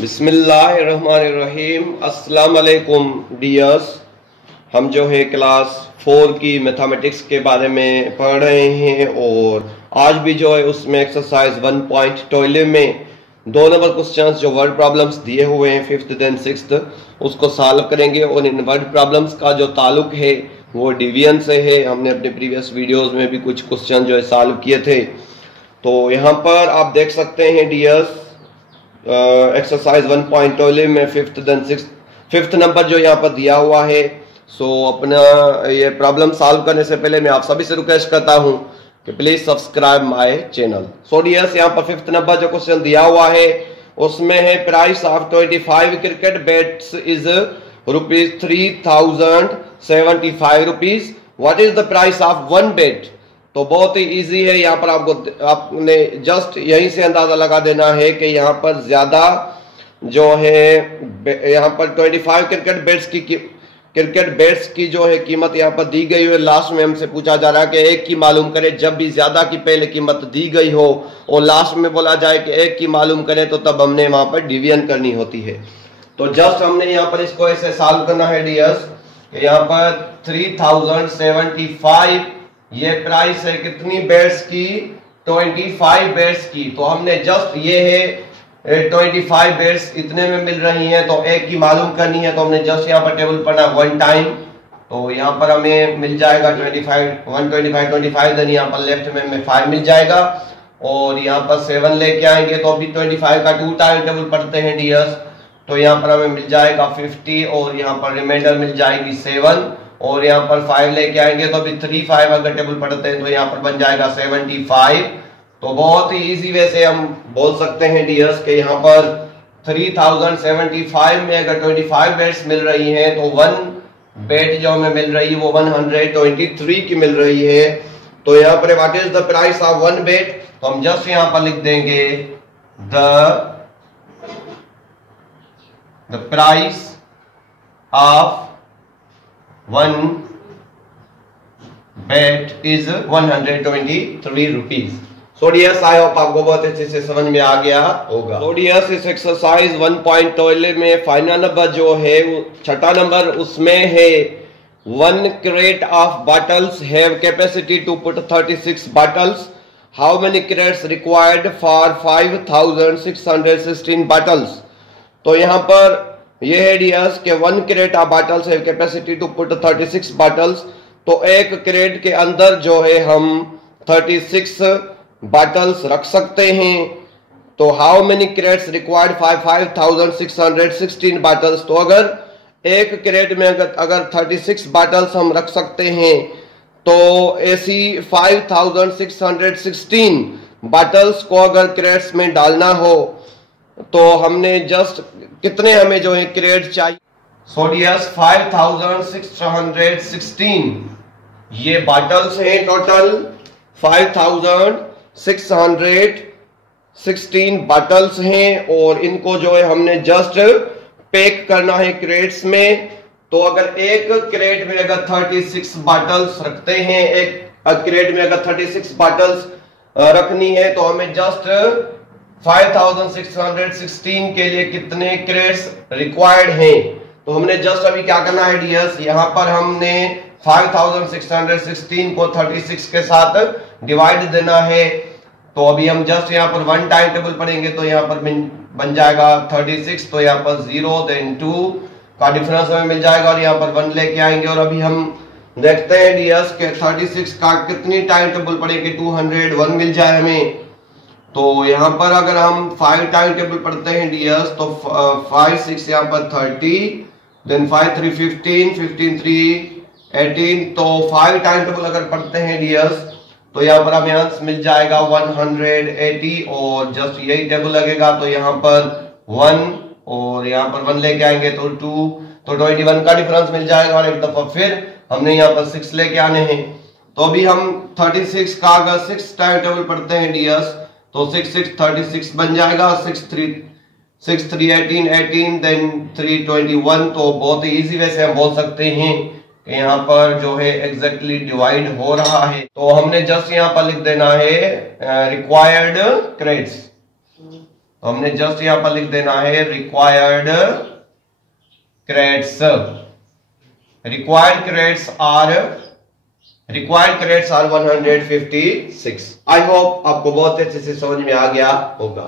बिस्मिल्लाहिर्रहमानिर्रहीम। अस्सलाम वालेकुम डियर्स। हम जो है क्लास 4 की मैथमेटिक्स के बारे में पढ़ रहे हैं और आज भी जो है उसमें एक्सरसाइज 1.12 में 2 नंबर क्वेश्चंस जो वर्ड प्रॉब्लम्स दिए हुए हैं 5th देन 6th उसको सॉल्व करेंगे। और इन वर्ड प्रॉब्लम्स का जो ताल्लुक है वो डिवीजन से है। हमने अपने प्रीवियस वीडियोस में भी कुछ क्वेश्चन जो है सॉल्व किए थे। तो यहाँ पर आप देख सकते हैं डियर्स एक्सरसाइज 1.12 में 5th देन 6th नंबर जो यहाँ पर दिया हुआ है। सो अपना ये प्रॉब्लम सॉल्व करने से पहले मैं आप सभी से रिक्वेस्ट करता हूँ कि please subscribe my channel. So dears यहाँ पर 5th नंबर जो क्वेश्चन दिया हुआ है उसमें है price of 25 cricket bats is ₹3075। What is the price of one bat? तो बहुत ही इजी है। यहाँ पर आपने जस्ट यहीं से अंदाजा लगा देना है कि यहाँ पर ज्यादा जो है यहाँ पर 25 क्रिकेट बैट्स की जो है कीमत यहाँ पर दी गई है। लास्ट में हमसे पूछा जा रहा है कि एक की मालूम करें। जब भी ज्यादा की पहले कीमत दी गई हो और लास्ट में बोला जाए कि एक की मालूम करें तो तब हमने वहां पर डिवीजन करनी होती है। तो जस्ट हमने यहाँ पर इसको ऐसे सॉल्व करना है डियर्स। यहाँ पर 3075 ये प्राइस है कितनी बैट्स की? 25 बैट्स की। तो हमने जस्ट ये है 25 बैट्स इतने में मिल रही हैं तो एक की मालूम करनी है। तो हमने जस्ट यहाँ पर टेबल पढ़ना 1 टाइम। तो यहाँ पर हमें मिल जाएगा 125 देन यहाँ पर लेफ्ट में हमें 5 मिल जाएगा और यहाँ पर 7 लेके आएंगे तो अभी 25 का 2 टाइम टेबल पढ़ते हैं डियर्स। तो यहाँ पर हमें मिल जाएगा 50 और यहाँ पर रिमाइंडर मिल जाएगी 7 और यहाँ पर 5 लेके आएंगे तो अभी 35 अगर टेबल पढ़ते हैं तो यहाँ पर बन जाएगा 75। तो बहुत ही इजी वे से हम बोल सकते हैं डियर्स के यहाँ पर 3075 में अगर 25 बैट्स मिल रही हैं तो वन बैट जो हमें मिल रही है वो 123 की मिल रही है। तो यहाँ पर what is the price of one bat? तो हम जस्ट यहाँ पर लिख देंगे the price of one bat is 123 rupees. So dears I hope आपको बहुत अच्छे से समझ में आ गया होगा। सो डियर्स इस एक्सरसाइज 1.12 में फाइनल नंबर जो है छठा नंबर उसमें है 1 crate of bottles have capacity to put 36 bottles. How many crates required for 5616 bottles? तो यहाँ पर ये है डियर्स के 1 crate of bottles have capacity to put 36 bottles। तो एक क्रेट के अंदर जो है हम 36 बॉटल्स रख सकते हैं। तो how many crates required 5616 bottles. तो अगर एक क्रेट में अगर 36 बॉटल्स हम रख सकते हैं तो ऐसी 5616 बॉटल्स को अगर क्रेट्स में डालना हो तो हमने जस्ट कितने हमें जो है क्रेट चाहिए? सो डियर्स 5616 ये बॉटल्स हैं। टोटल 5616 बॉटल्स हैं और इनको जो है हमने जस्ट पैक करना है क्रेट्स में। तो अगर एक क्रेट में अगर 36 बॉटल्स रखते हैं, एक क्रेट में अगर 36 बॉटल्स रखनी है तो हमें जस्ट 5616 के लिए कितने क्रेट्स रिक्वायर्ड हैं? तो हमने जस्ट अभी क्या करना है डियर्स, यहाँ पर हमने 5616 को 36 के साथ डिवाइड देना है। तो अभी हम जस्ट यहाँ पर 1 टाइम टेबल पढ़ेंगे तो यहाँ पर बन जाएगा 36। तो यहाँ पर 0 देन 2 का डिफरेंस हमें मिल जाएगा और यहाँ पर 1 लेके आएंगे। और अभी हम देखते हैं डियर्स के 36 का कितनी टाइम टेबल पढ़ेंगे 201 मिल जाए हमें। तो यहाँ पर अगर हम 5 टाइम टेबल पढ़ते हैं डियर्स तो 5 6 यहाँ पर 30 देन 5 3 15 15 3 18। तो 5 टाइम टेबल अगर पढ़ते हैं डियर्स तो यहाँ पर हमें आंसर मिल जाएगा 180 और जस्ट यही टेबल लगेगा। तो यहाँ पर 1 और यहाँ पर 1 लेके आएंगे तो 2 तो 21 का डिफरेंस मिल जाएगा। और एक दफा फिर हमने यहाँ पर 6 लेके आने हैं। तो अभी हम 36 का अगर 6 टाइम टेबल पढ़ते हैं डियर्स तो 6 6 36 बन जाएगा। 6 3 18 18 देन 3 21। तो बहुत ही इजी वे से हम बोल सकते हैं कि यहाँ पर जो है एग्जैक्टली डिवाइड हो रहा है। तो हमने जस्ट यहाँ पर लिख देना है रिक्वायर्ड क्रेट्स। तो हमने जस्ट यहां पर लिख देना है required credits are 156। I hope आपको बहुत अच्छे से समझ में आ गया होगा।